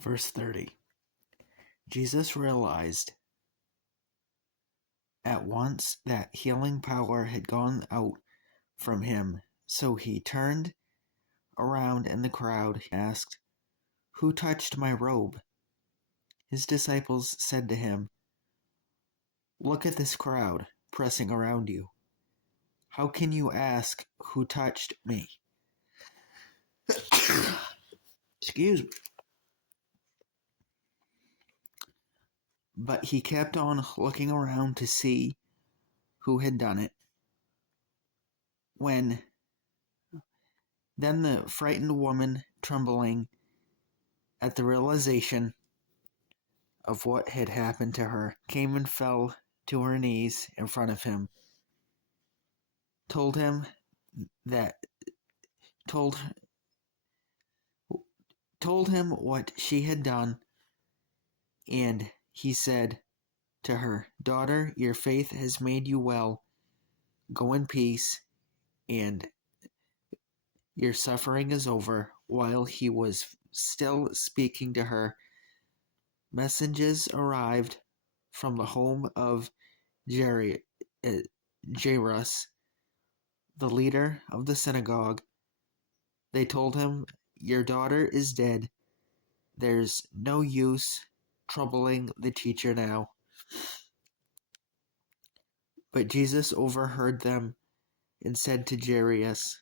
Verse 30. Jesus realized at once that healing power had gone out from him, so he turned around in the crowd and asked, "Who touched my robe?" His disciples said to him, "Look at this crowd pressing around you. How can you ask who touched me?" Excuse me. But he kept on looking around to see who had done it. Then the frightened woman, trembling at the realization of what had happened to her, came and fell to her knees in front of him, told him what she had done, and he said to her, "Daughter, your faith has made you well. Go in peace, and your suffering is over." While he was still speaking to her, messengers arrived from the home of Jairus, the leader of the synagogue. They told him, "Your daughter is dead. There's no use troubling the teacher now." But Jesus overheard them and said to Jairus,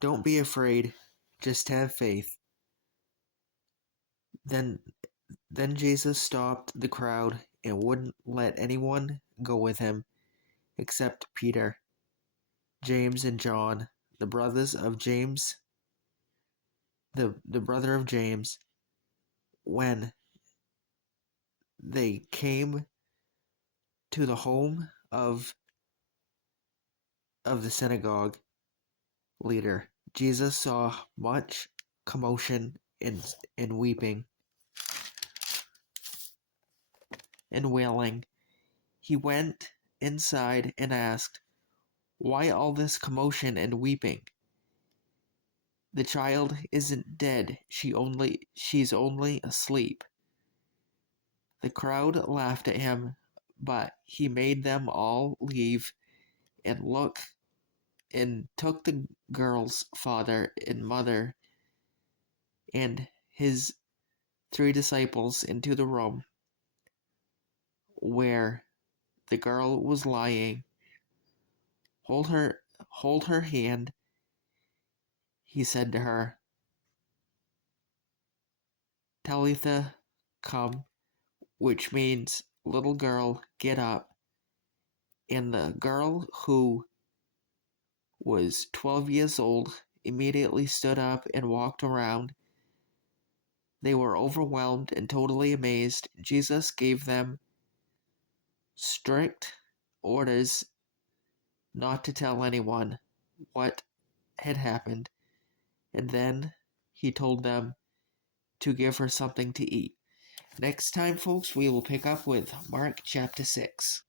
"Don't be afraid, just have faith." Then Jesus stopped the crowd and wouldn't let anyone go with him except Peter, James, and John, the brothers of James, the brother of James. When they came to the home of the synagogue leader, Jesus saw much commotion and weeping and wailing. He went inside and asked, "Why all this commotion and weeping? The child isn't dead, she's only asleep." The crowd laughed at him, but he made them all leave and took the girl's father and mother and his 3 disciples into the room where the girl was lying. Hold her hand," he said to her. "Talitha cum," which means, "Little girl, get up." And the girl, who was 12 years old, immediately stood up and walked around. They were overwhelmed and totally amazed. Jesus gave them strict orders not to tell anyone what had happened, and then he told them to give her something to eat. Next time, folks, we will pick up with Mark chapter 6.